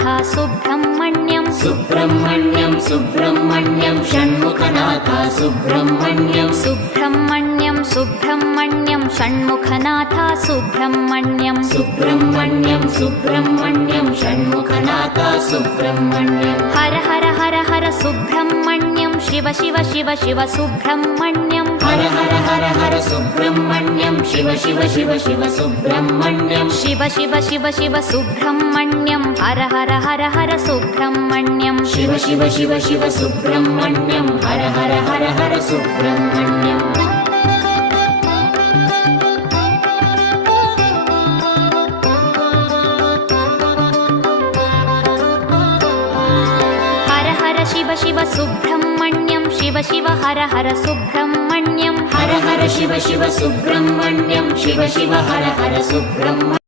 Shanmukhanath Subrahmanyam Subrahmanyam Subrahmanyam Shanmukhanath Subrahmanyam Subrahmanyam Subrahmanyam Shanmukhanath Subrahmanyam Subrahmanyam Subrahmanyam Shanmukhanath Subrahmanyam Har Har Har Har Subrahmanyam Shiva Shiva Shiva Shiva Subrahmanyam Har Har Har Har Subrahmanyam Shiva Shiva Shiva Shiva Subrahmanyam Shiva Shiva Shiva Shiva Subrahmanyam Har Har Har Har Subrahmanyam Shiva Shiva Shiva Shiva Subrahmanyam Har Har Har Har Subrahmanyam Har Har Shiva Shiva Subrahmanyam Shiva Shiva Har Har Subrahmanyam Har Har Shiva Shiva Subrahmanyam Shiva Shiva Har Har Subrahmanyam